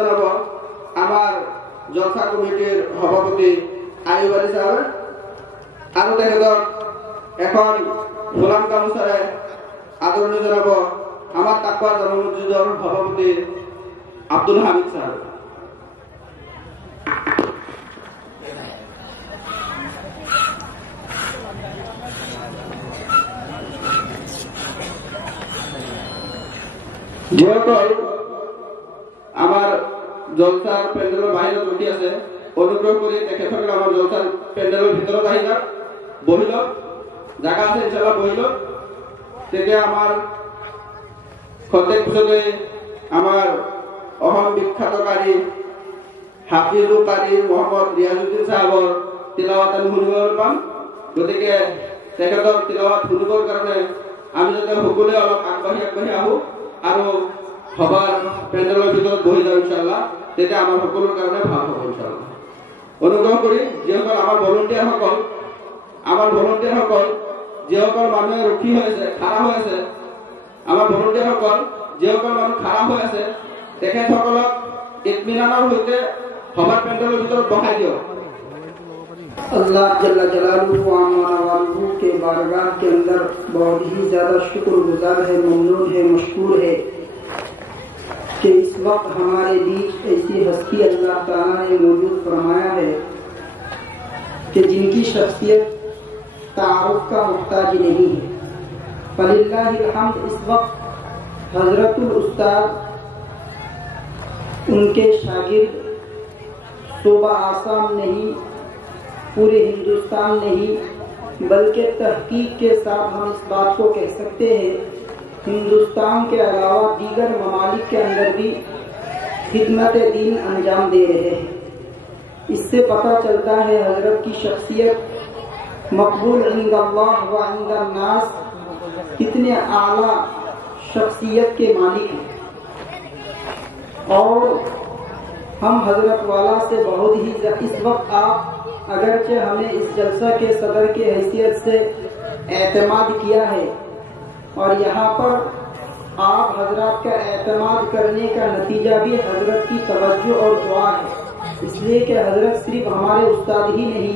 জানাবো আমার জলসা কমিটির সভাপতি আইয়ুব আলী সাহেব আৰু তেখেতক এখন গোলাম গামোচাৰে আদৰণি জানাবো আমার তাকওয়া জামা মসজিদৰ সভাপতি আব্দুল হামিদ সাহেব। যিসকল আমার জলসার পেন্ডেলৰ বাহিৰত বহি আছে অনুগ্ৰহ কৰি তেখেতসকল আমাৰ জলসাৰ পেন্ডেলৰ ভিতৰত আহি যাওক, বহি লওক, জায়গা আছে ইনশাআল্লাহ বহি লওক। তেতিয়া আমাৰ প্ৰত্যেক বছৰে আমাৰ অসম বিখ্যাতকাৰী হাফিজু কাৰী মোহাম্মদ ৰিয়াজুদ্দিন সাহেবৰ তিলাৱাত আমি শুনিবলৈ পাম। গতিকে তেখেতৰ তিলাৱাত শুনিবৰ কাৰণে আমি যাতে সকলোৱে অলপ আগবাঢ়ি আহোঁ আৰু সভাৰ পেন্ডেলৰ ভিতৰত বহি যাওঁ ইনশাআল্লাহ, তেতিয়া আমাৰ সকলোৰ কাৰণে ভাল হ'ব ইনশাআল্লাহ। অনুগ্ৰহ কৰি যিসকল আমাৰ ভলণ্টিয়াৰসকল যিসকল মানুহে ৰখি হৈ আছে, খাৰা হৈ আছে, আমাৰ ভলণ্টিয়াৰসকল যিসকল মানুহ খাৰা হৈ আছে তেখেতসকলক ইতমিনানৰ সৈতে সভাৰ পেন্ডেলৰ ভিতৰত বহাই দিয়ক। अल्लाह जल्ला जलालुहु वालुहु के बारगाह के अंदर बहुत ही ज्यादा शुक्रगुजार है, ममनून है, मशकूर है कि इस वक्त हमारे बीच ऐसी हस्ती अल्लाह ताला ने मौजूद फरमाया है कि जिनकी शख्सियत तारुफ का मुहताज नहीं है। फलिल्लाहिल हम्द इस वक्त हजरतुल उस्ताद उनके शागिर्द सूबा आसाम नहीं, पूरे हिंदुस्तान नहीं, बल्कि तहकीक के साथ हम इस बात को कह सकते हैं हिंदुस्तान के अलावा दीगर ममालिक के अंदर भी खिदमत दीन अंजाम दे रहे हैं। इससे पता चलता है हजरत की शख्सियत मकबूल इंदल्लाह व इंदन्नास कितने आला शख्सियत के मालिक हैं। और हम हजरत वाला से बहुत ही इस वक्त आप अगरचे हमें इस जलसा के सदर की हैसियत से एतमाद किया है और यहाँ पर आप हजरत का एतमाद करने का नतीजा भी हजरत की तवज्जो और दुआ है। इसलिए कि हजरत सिर्फ हमारे उस्ताद ही नहीं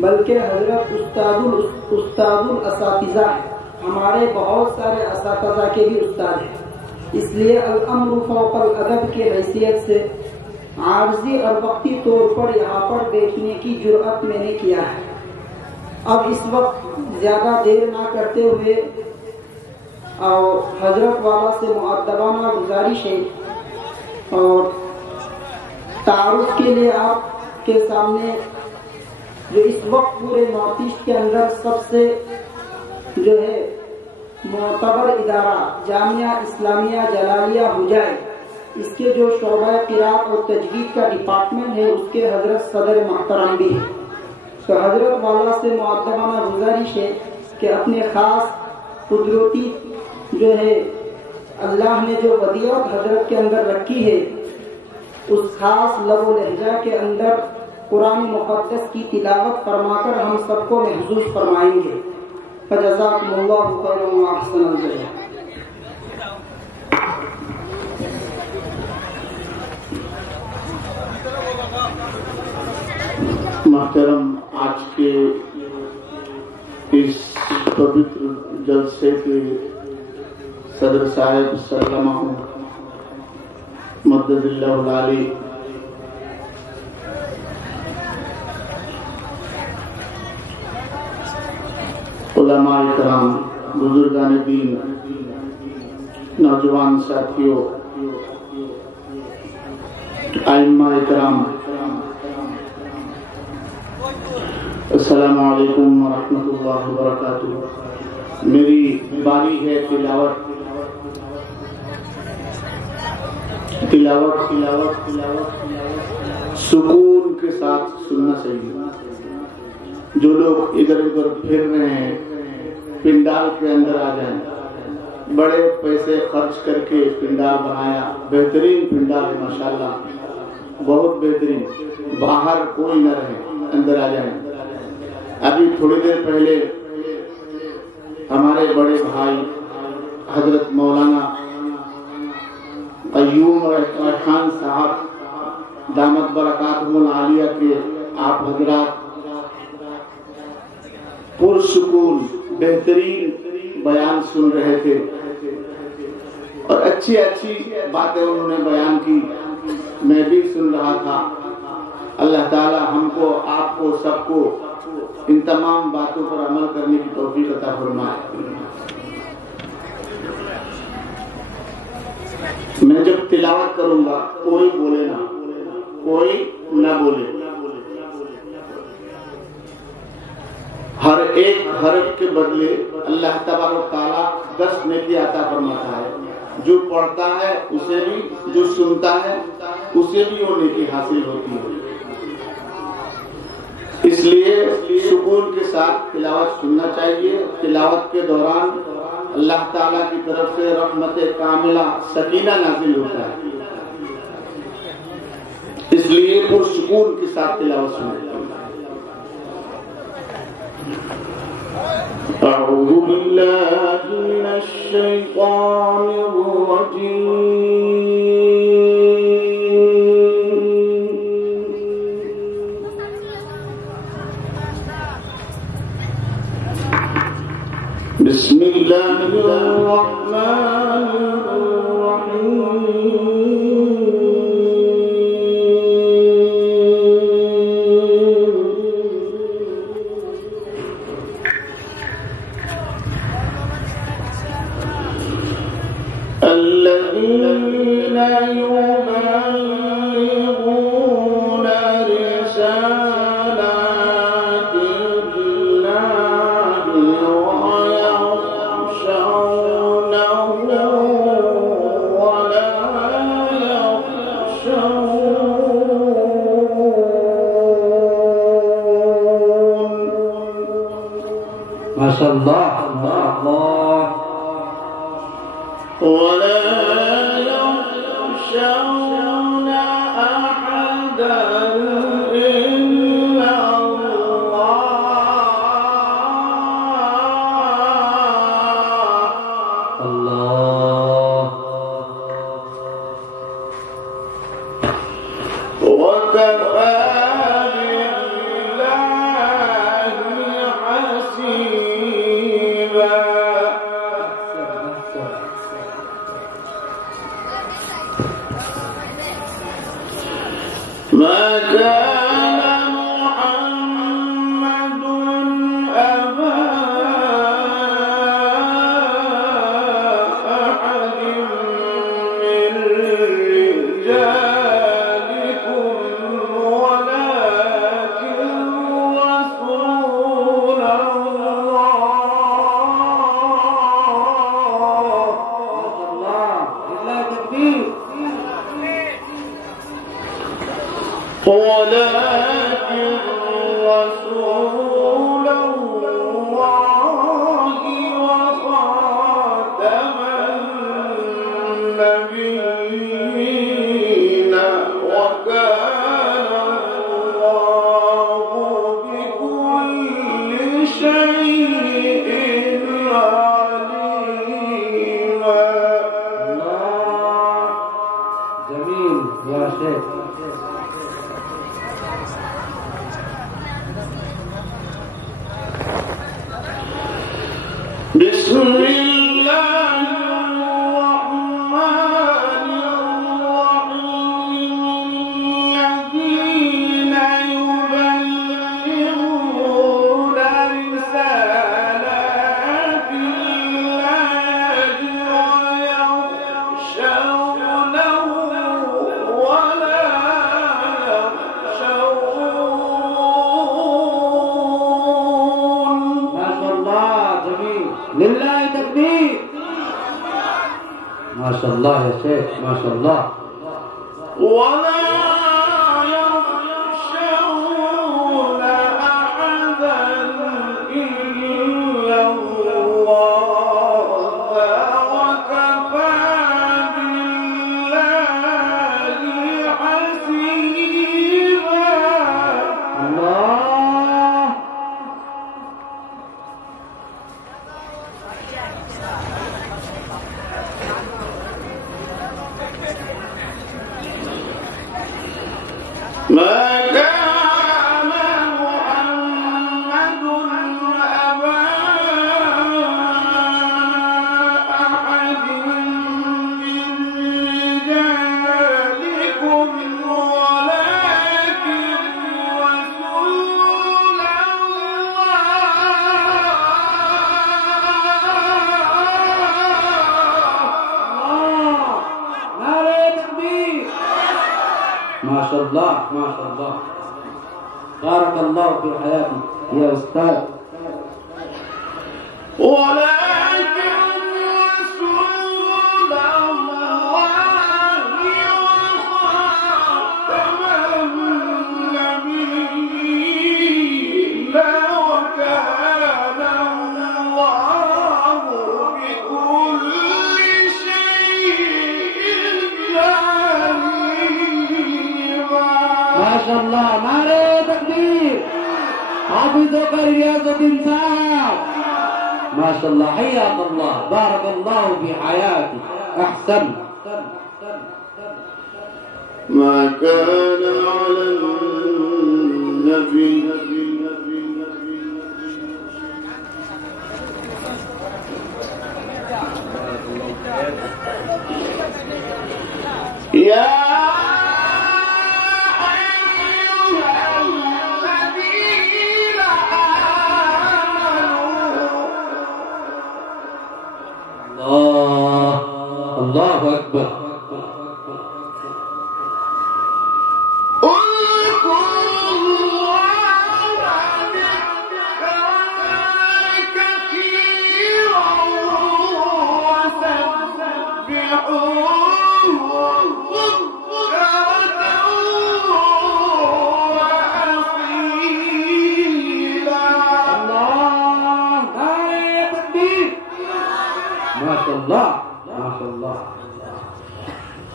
बल्कि हजरत उस्तादुल असातिज़ा है, हमारे बहुत सारे असातिज़ा के भी उस्ताद हैं। इसलिए अल अम्रु फौक़ल अदब की हैसियत से आर्जी और वक्ती तौर पर यहाँ पर बैठने की जुर्अत मैंने किया है। अब इस वक्त ज्यादा देर ना करते हुए और हजरत वाला से मुअद्दबाना गुजारिश है और तारुफ के लिए आपके सामने जो इस वक्त पूरे नॉर्थ ईस्ट के अंदर सबसे जो है मोतबर इदारा जामिया इस्लामिया जलालिया हुजाई, इसके जो शोबा क़िराअत और तजवीद का डिपार्टमेंट है उसके हजरत सदर मोहतरम भी है। तो हजरत वाला से मुअद्दबाना गुजारिश है कि अपने खास कुदरती जो है अल्लाह ने जो वदियत हजरत के अंदर रखी है उस खास लबो लहजा के अंदर कुरान मुक़द्दस की तिलावत फरमाकर हम सबको महसूस फरमाएंगे। फजज़ाकुमुल्लाहु खैरन व अहसनल जज़ा। मोहतरम, आज के इस पवित्र जलसे के सदर साहब सल्लल्लाहु मद्ददिल्लाहुल आली उलमाए कराम, बुजुर्गान दीन, नौजवान साथियों, आइम्माए कराम, अस्सलामु अलैकुम व रहमतुल्लाहि व बरकातुहू। मेरी बारी है तिलावत सुकून के साथ सुनना चाहिए। जो लोग इधर उधर फिर रहे हैं पिंडाल के अंदर आ जाएं। बड़े पैसे खर्च करके पिंडाल बनाया, बेहतरीन पिंडाल है माशाल्लाह, बहुत बेहतरीन। बाहर कोई न रहे, अंदर आ जाएं। अभी थोड़ी देर पहले हमारे बड़े भाई हजरत मौलाना अय्यूब खान साहब दामत बरकातुहुल आलिया के आप हजरात पुरसुकून बेहतरीन बयान सुन रहे थे और अच्छी अच्छी बातें उन्होंने बयान की, मैं भी सुन रहा था। अल्लाह ताला हमको, आपको, सबको इन तमाम बातों पर अमल करने की तौफीक अता फरमाए। मैं जब तिलावत करूंगा कोई बोले ना, कोई न बोले। हर एक हरफ के बदले अल्लाह तबारक ताला 10 नेकी अता फरमाता है। जो पढ़ता है उसे भी, जो सुनता है उसे भी वो नेकी हासिल होती है। इसलिए सुकून के साथ तिलावत सुनना चाहिए। तिलावत के दौरान अल्लाह ताला की तरफ से रहमत कामिला सकीना नाज़िल होता है, इसलिए पुरसुकून के साथ तिलावत सुनना। अऊज़ु बिल्लाहि मिनश शैतानिर रजीम। बिस्मिल्लाहिर रहमानिर रहीम। الذين يبلغون رسالات الله ويخشونه ولا يخشون. ما شاء الله الله. ولا يخشون أحدا إلا الله. وكفى بالله حسيبا. ما كان محمد أبا أحد من رجالكم ولكن رسول الله. ولكن رسول الله وخاتم النبيين وكان الله بكل شيء عليما. الله جميل يا شيخ. بسم الله الرحمن الرحيم. الذين يبلغون رسالات الله ويخشونه ولا يخشون. ما شاء الله جميل. لله تكبير. ما شاء الله يا شيخ ما شاء الله. ولا يخشون أحدا إلا الله وكفى بالله حسيبا. الله. माशाअल्लाह माशाअल्लाह बारकल्लाहु फी हयाती या उस्ताद माशाअल्लाह नारे तकबीर हाफिज़ों का रियाज़ुद्दीन साहब माशाअल्लाह हय्याकल्लाह बारकल्लाहु फी हयाती अहसन ما كان على النبي يا الله أكبر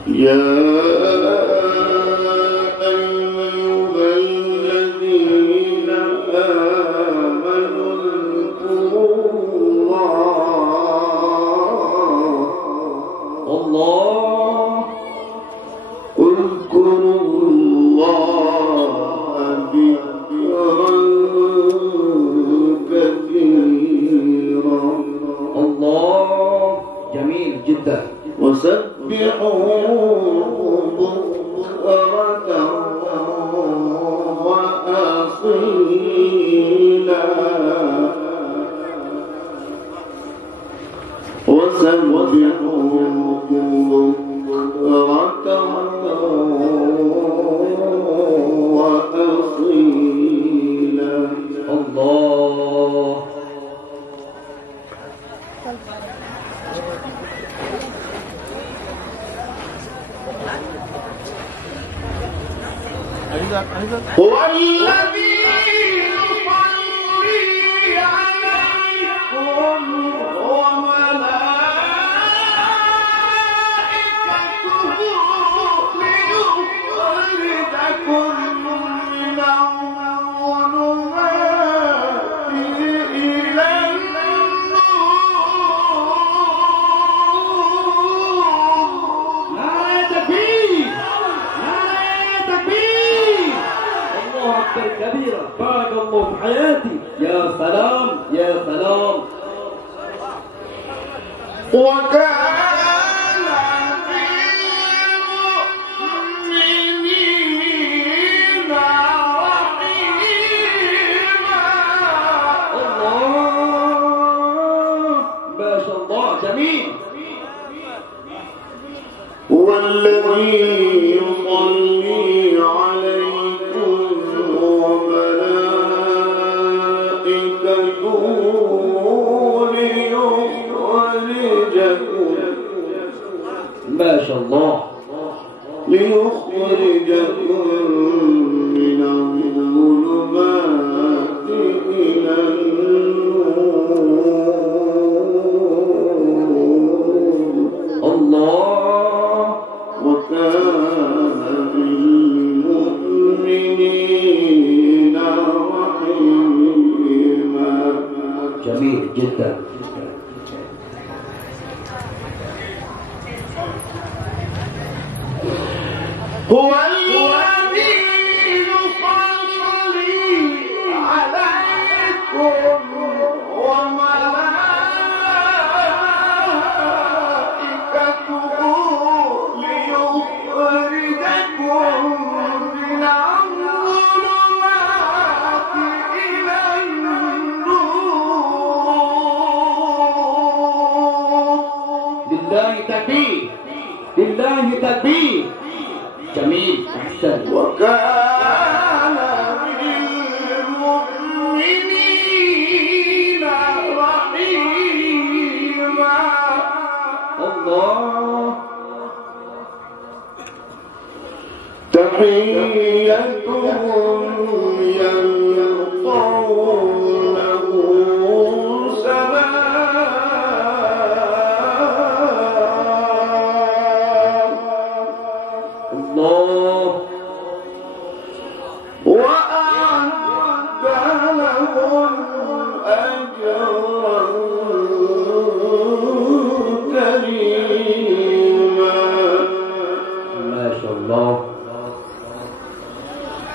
يا أيها الذين آمنوا اذكروا الله اذكروا الله ذكرا كثيرا الله جميل جدا وسبحوه بكرة وأصيلا وسبحوه بكرة وأصيلا الله هو الذي يصلي عليكم وملائكته ليخرجكم من الظلمات إلى النور. نعرة تكبير أكبر كبيرة بارك الله في حياتي يا سلام يا سلام وكان بالمؤمنين رحيما الله ما شاء الله جميل هو الذي يصلي عليكم وملائكته ليخرجكم ما شاء الله ليخرجكم من الظلمات إلى النور. الله وكان بالمؤمنين رحيما جميل جدا هو الذي تكبير. جميل أحسن. وكان بالمؤمنين رحيما. الله. تحيتهم يلقونه سلام. الله. وأعد لهم أجرا كريما. ما شاء الله.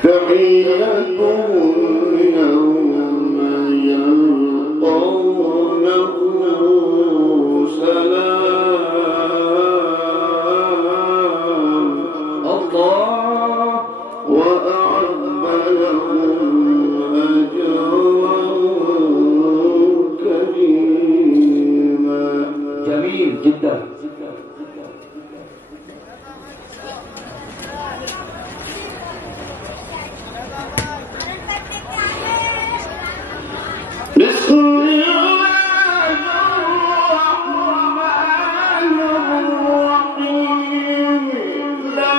تحيتهم يوم يلقونه سلام. الله. وأعد لهم أجرا كريما. جميل جدا. بسم الله الرحمن الرحيم. لا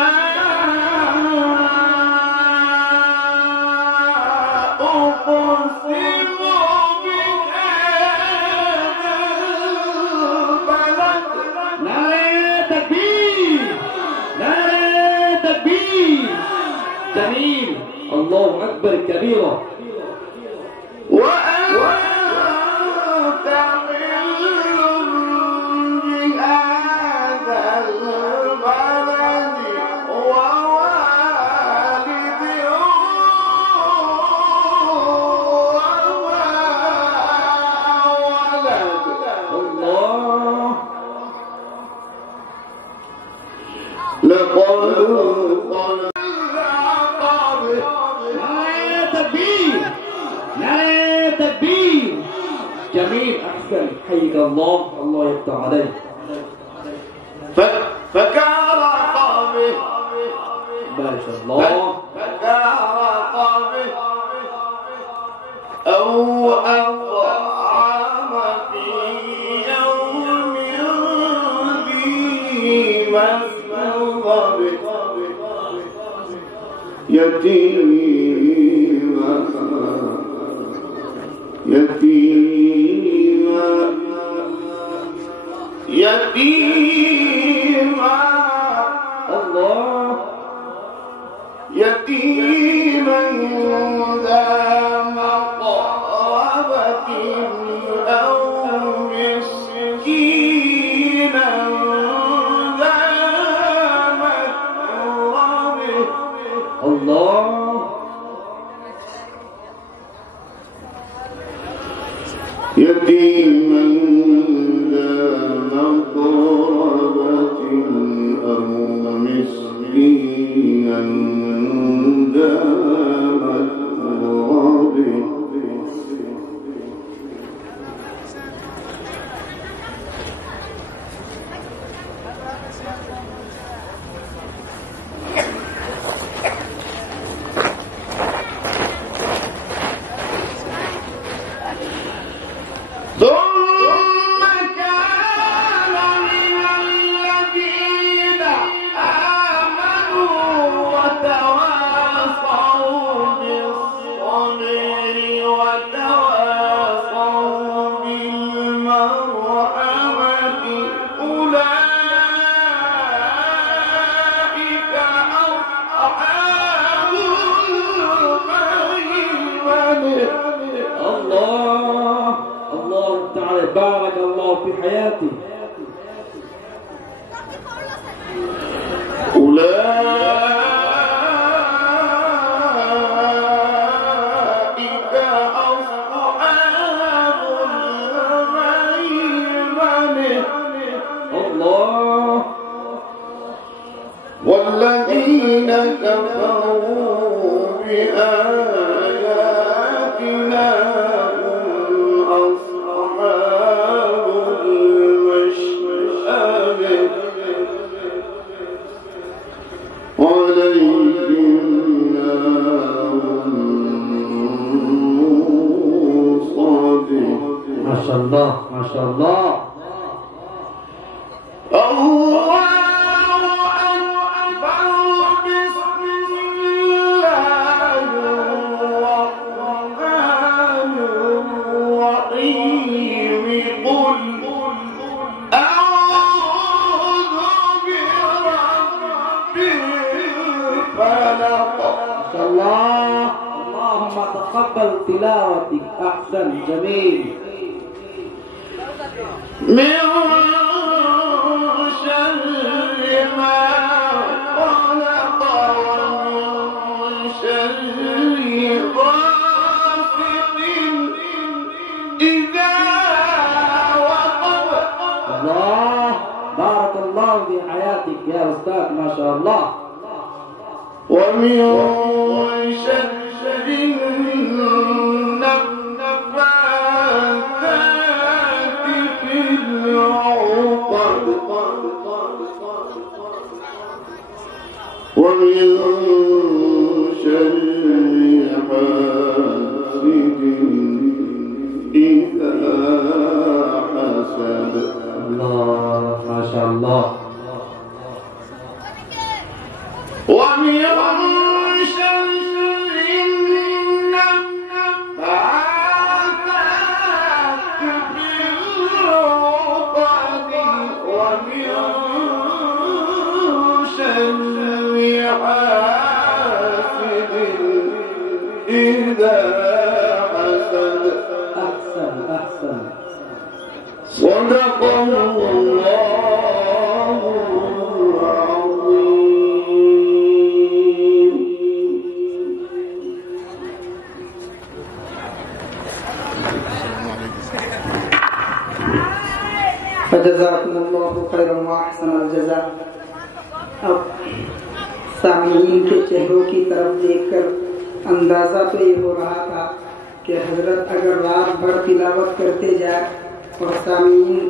أقسم بهذا البلد. نعرة تكبير. نعرة تكبير. جميل. الله أكبر كبيرا. وأنت حل بهذا البلد ووالد وما ولد. الله. لقد نعرة تكبير. نعرة تكبير. جميل أحسن. حيك الله. الله يفتح عليك. فكان قومه. ما شاء الله. فكان قومه أو أطعم في يوم ذي مسغبة يتيما الله. يتيما ذا مقربة أو مسكينا ذا متربة. الله. يتيما ذا مقربة أو مسكينا ذا متربة. ثم كان من الذين آمنوا وتواصوا بالصبر وتواصوا بالمرحمة أولئك أصحاب الميمنة. الله. الله تعالى بارك الله في حياتي. أولئك أصحاب الميمنة. الله. والذين كفروا بآياتنا هم أصحاب المشأمة. माशाअल्लाह माशाअल्लाह। اللهم تقبل تلاوتك أحسن جميل من شر ما خلق ومن شر غاسق إذا وقب. الله بارك الله في حياتك يا أستاذ ما شاء الله. ومن شر النفاثات في العقد ومن شر حاسد إذا حسد. الله ما شاء الله. ومن شر النفاثات في العقد ومن شر حاسد إذا حسد. أحسن أحسن. صدق الله जज़ाकुमुल्लाहु खैरन व अहसनल जज़ा। अब सामीईन के चेहरों की तरफ देखकर अंदाजा तो ये हो रहा था कि हजरत अगर रात भर तिलावत करते जाए और सामीईन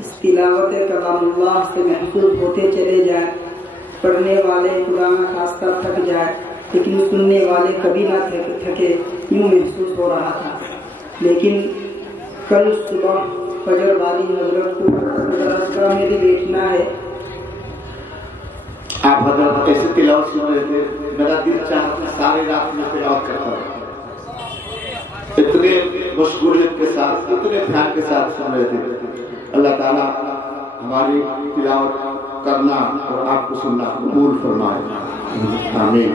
इस तिलावत कलामुल्लाह से महसूस होते चले जाए, पढ़ने वाले खुदा न खास्ता थक जाए लेकिन सुनने वाले कभी ना थके, यूँ महसूस हो रहा था। लेकिन कल सुबह फजर वाली हजरत को दरसगाह में भी बैठना है। आप हजरत कैसे तिलावत सुन रहे थे, मेरा दिल चाहता सारी रात में तिलावत करता था। इतने मशगूलियत के साथ, इतने ध्यान के साथ सुन रहे थे। अल्लाह ताला हमारी तिलावत करना और आपको सुनना कबूल फरमाए। आमीन।